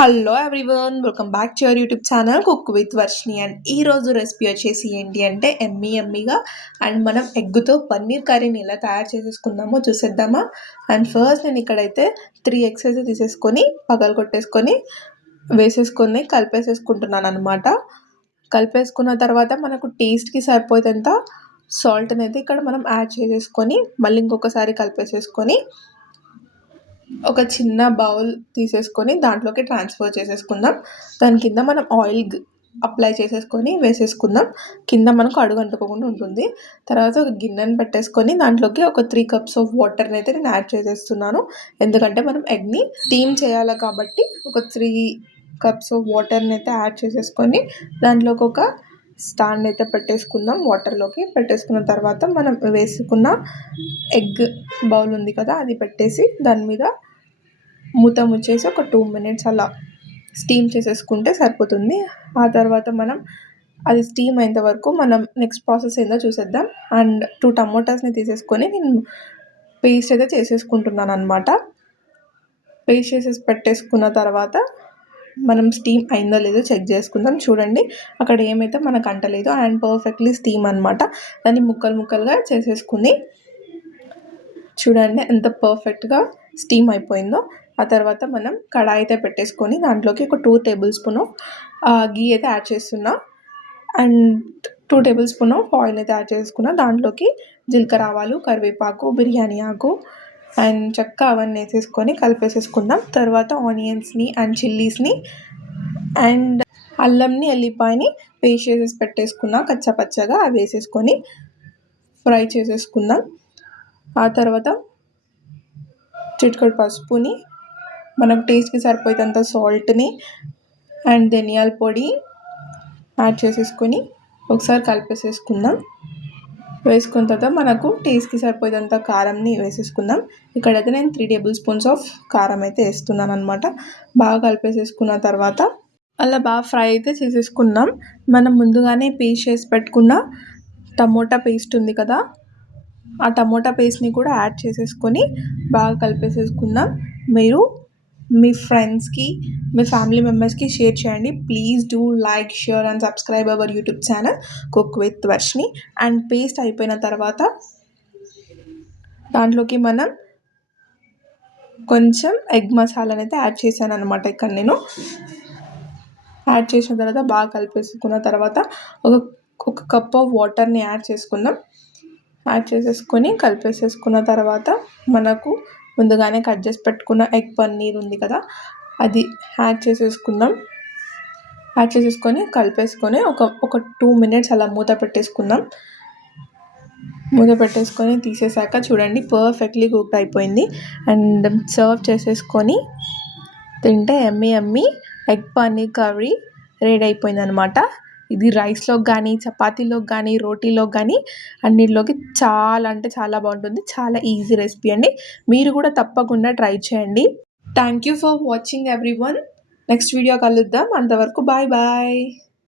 Hello everyone, welcome back to your YouTube channel cook with Varshini. And ఈ రోజు recipe వచ్చేసి ఏంటి అంటే ఎమ్మీగా అండ్ మనం ఎగ్గుతో పన్నీర్ కర్రీని ఎలా తయారు చేసేసుకుందామో చూసేద్దామా. అండ్ ఫస్ట్ నేను ఇక్కడైతే 3 ఎగ్స్ అయితే తీసేసుకొని పగలు కొట్టేసుకొని వేసేసుకొని కలిపేసేసుకుంటున్నాను అనమాట. కలిపేసుకున్న తర్వాత మనకు టేస్ట్కి సరిపోయేంత సాల్ట్ని అయితే ఇక్కడ మనం యాడ్ చేసేసుకొని మళ్ళీ ఇంకొకసారి కలిపేసేసుకొని ఒక చిన్న బౌల్ తీసేసుకొని దాంట్లోకి ట్రాన్స్ఫర్ చేసేసుకుందాం. దాని కింద మనం ఆయిల్ అప్లై చేసేసుకొని వేసేసుకుందాం. కింద మనకు అడుగు అంటుకోకుండా ఉంటుంది. తర్వాత ఒక గిన్నెని పెట్టేసుకొని దాంట్లోకి ఒక 3 కప్స్ ఆఫ్ వాటర్ని అయితే నేను యాడ్ చేసేస్తున్నాను. ఎందుకంటే మనం ఎగ్ని స్టీమ్ చేయాలి కాబట్టి ఒక 3 కప్స్ ఆఫ్ వాటర్ని అయితే యాడ్ చేసేసుకొని దాంట్లోకి ఒక స్టాండ్ అయితే పెట్టేసుకుందాం. వాటర్లోకి పెట్టేసుకున్న తర్వాత మనం వేసుకున్న ఎగ్ బౌల్ ఉంది కదా, అది పెట్టేసి దాని మీద మూత ముచ్చేసి ఒక 2 మినిట్స్ అలా స్టీమ్ చేసేసుకుంటే సరిపోతుంది. ఆ తర్వాత మనం అది స్టీమ్ అయ్యేంత వరకు మనం నెక్స్ట్ ప్రాసెస్ ఏందో చూసేద్దాం. అండ్ 2 టమోటాస్ని తీసేసుకొని నేను పేస్ట్ అయితే చేసేసుకుంటున్నాను అనమాట. పేస్ట్ చేసేసి పెట్టేసుకున్న తర్వాత మనం స్టీమ్ అయిందో లేదో చెక్ చేసుకుందాం. చూడండి, అక్కడ ఏమైతే మనకు అంటలేదు అండ్ పర్ఫెక్ట్లీ స్టీమ్ అనమాట. దాన్ని ముక్కలుగా చేసేసుకుని చూడండి ఎంత పర్ఫెక్ట్గా స్టీమ్ అయిపోయిందో. ఆ తర్వాత మనం కడాయి అయితే పెట్టేసుకొని దాంట్లోకి ఒక 2 టేబుల్ స్పూన్ ఆఫ్ గీ అయితే యాడ్ చేస్తున్నా and 2 table spoon of oil అయితే యాడ్ చేసుకున్నా. దాంట్లోకి జీలకర్ర ఆవాలు, కరివేపాకు, బిర్యానీ ఆకు అండ్ చెక్క అవన్నీ వేసేసుకొని కలిపేసేసుకుందాం. తర్వాత ఆనియన్స్ని అండ్ చిల్లీస్ని అండ్ అల్లంని ఎల్లిపాయని పేస్ట్ చేసేసి పెట్టేసుకున్నా కచ్చపచ్చగా, అవి వేసేసుకొని ఫ్రై చేసేసుకుందాం. ఆ తర్వాత చిటికెడు పసుపుని, మనకు టేస్ట్కి సరిపోయేంత సాల్ట్ని అండ్ ధనియాల పొడి యాడ్ చేసేసుకొని ఒకసారి కలిపేసేసుకుందాం. వేసుకున్న తర్వాత మనకు టేస్ట్కి సరిపోయేంత కారంని వేసేసుకుందాం. ఇక్కడైతే నేను 3 టేబుల్ స్పూన్స్ ఆఫ్ కారం అయితే వేస్తున్నాను అనమాట. బాగా కలిపేసేసుకున్న తర్వాత అలా బాగా ఫ్రై అయితే చేసేసుకున్నాం. మనం ముందుగానే పేస్ట్ చేసి పెట్టుకున్న టమోటా పేస్ట్ ఉంది కదా, ఆ టమోటా పేస్ట్ని కూడా యాడ్ చేసేసుకొని బాగా కలిపేసేసుకుందాం. మీరు మీ ఫ్రెండ్స్కి, మీ ఫ్యామిలీ మెంబర్స్కి షేర్ చేయండి. Please do like, share and subscribe our YouTube channel cook with Varshini. And paste అయిపోయిన తర్వాత దాంట్లోకి మనం కొంచెం ఎగ్ మసాలాని అయితే యాడ్ చేశాను అనమాట. ఇక్కడ నేను యాడ్ చేసిన తర్వాత బాగా కలిపేసుకున్న తర్వాత ఒక కప్ ఆఫ్ వాటర్ని యాడ్ చేసుకుందాం. యాడ్ చేసేసుకొని కలిపేసేసుకున్న తర్వాత మనకు ముందుగానే కట్ చేసి పెట్టుకున్న ఎగ్ పన్నీర్ ఉంది కదా, అది యాడ్ చేసేసుకుందాం. యాడ్ చేసేసుకొని కలిపేసుకొని ఒక 2 మినిట్స్ అలా మూత పెట్టేసుకుందాం. మూత పెట్టేసుకొని తీసేసాక చూడండి పర్ఫెక్ట్లీ కుక్ అయిపోయింది. అండ్ సర్వ్ చేసేసుకొని తింటే Emmy egg paneer curry ready అయిపోయింది అనమాట. ఇది రైస్లోకి కానీ, చపాతీలోకి కానీ, రోటీలోకి కానీ అన్నిటిలోకి చాలా అంటే చాలా బాగుంటుంది. చాలా ఈజీ రెసిపీ అండి. మీరు కూడా తప్పకుండా ట్రై చేయండి. Thank you for watching everyone. Next video కలుద్దాం. అంతవరకు బాయ్.